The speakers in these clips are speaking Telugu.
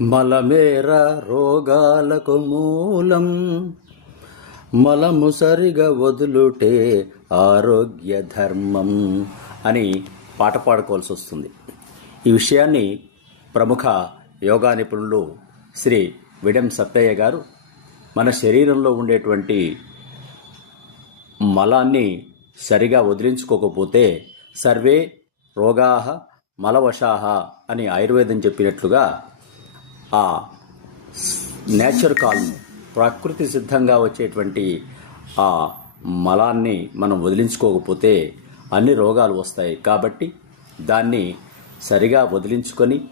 మలమేర రోగాలకు మూలం. మలము సరిగా వదులుటే ఆరోగ్య ధర్మం అని పాట పాడుకోవాల్సి వస్తుంది. ఈ విషయాన్ని ప్రముఖ యోగా నిపుణులు శ్రీ విడెం సత్తయ్య గారు మన శరీరంలో ఉండేటువంటి మలాన్ని సరిగా వదిలించుకోకపోతే సర్వే రోగాహ మలవశాహ అని ఆయుర్వేదం చెప్పినట్లుగా ఆ నేచర్ కాల్ ప్రకృతి సిద్ధంగా వచ్చేటువంటి ఆ మలాన్ని మనం వదిలించుకోకపోతే అన్ని రోగాలు వస్తాయి. కాబట్టి దాన్ని సరిగా వదిలించుకొని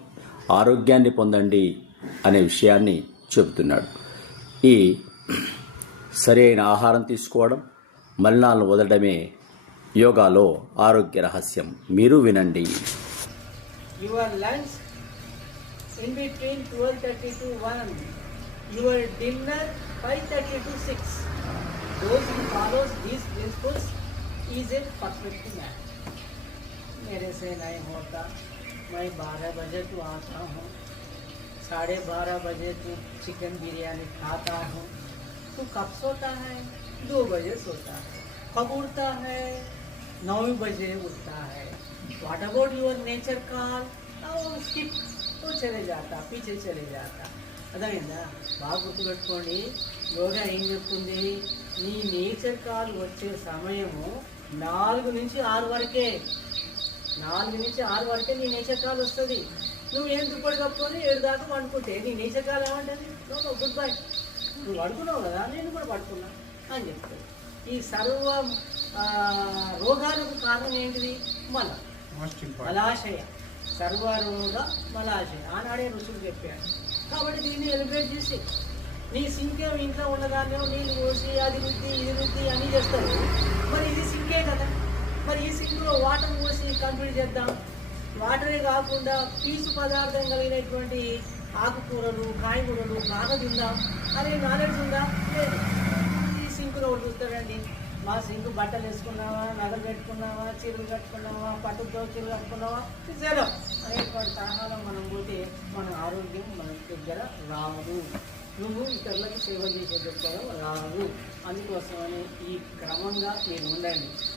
ఆరోగ్యాన్ని పొందండి అనే విషయాన్ని చెబుతున్నాడు. ఈ సరైన ఆహారం తీసుకోవడం మలినాలను వదలడమే యోగాలో ఆరోగ్య రహస్యం. మీరు వినండి. Your lungs in between 12.30 to 1, your dinner 5.30 to 6. Those who follows these principles is a perfect man. मेरे से नहीं होता। मैं बारह बजे तो आता हूँ। साढ़े बारह बजे तो चिकन बिरयानी खाता हूँ। तो कब सोता है? दो बजे सोता है। कब उठता है? नौ बजे उठता है। What about your nature call now skip skip చలే జాతా పీछे చలే జాతా అర్థమైందా? బాగా గుర్తుపెట్టుకోండి. యోగా ఏం చెప్తుంది? నీ నేచర్ కాల్ వచ్చే సమయము నాలుగు నుంచి ఆరు వరకే. నాలుగు నుంచి ఆరు వరకే నీ నేచర్ కాల్ వస్తుంది. నువ్వు ఏం దుప్పటి కప్పుకొని ఏడు దాకా పడుకుంటే? నీ నేచర్ కాల్ ఏమంటుంది? No good bye. నువ్వు పడుకున్నావు కదా? నేను కూడా పడుకున్నా అని చెప్తాడు ఈ సర్వ రోగాలకు కారణం ఏంటిది? మన మలాశయ. సర్వరోగ మలాశయ. ఆనాడే ఋషులు చెప్పాడు కాబట్టి దీన్ని ఎలిబ్రేట్ చేసి నీ సింకే ఇంట్లో ఉన్నదాన్ని నీళ్ళు పోసి అది రుద్ది ఇది రుద్ది అని చేస్తారు. మరి ఇది సింకే కదా. మరి ఈ సింక్లో వాటర్ పోసి కంప్లీట్ చేద్దాం. వాటరే కాకుండా పీచు పదార్థం కలిగినటువంటి ఆకుకూరలు కాయగూరలు బాగా తిందాం. అనే నాలెడ్జ్ ఉందా? లేదు. ఈ సింకులో ఒకటి చూస్తారండి మా సింకు బట్టలు వేసుకున్నావా నగలు పెట్టుకున్నావా చీరలు కట్టుకున్నావా పట్టుతో చీరలు కట్టుకున్నావా? జలో అనేటువంటి తరహాలో మనం పోతే మన ఆరోగ్యం మన దగ్గర రాదు. నువ్వు ఇతరులకు సేవ చేసే దగ్గర రాదు. అందుకోసమని ఈ క్రమంగా మీరు ఉండండి.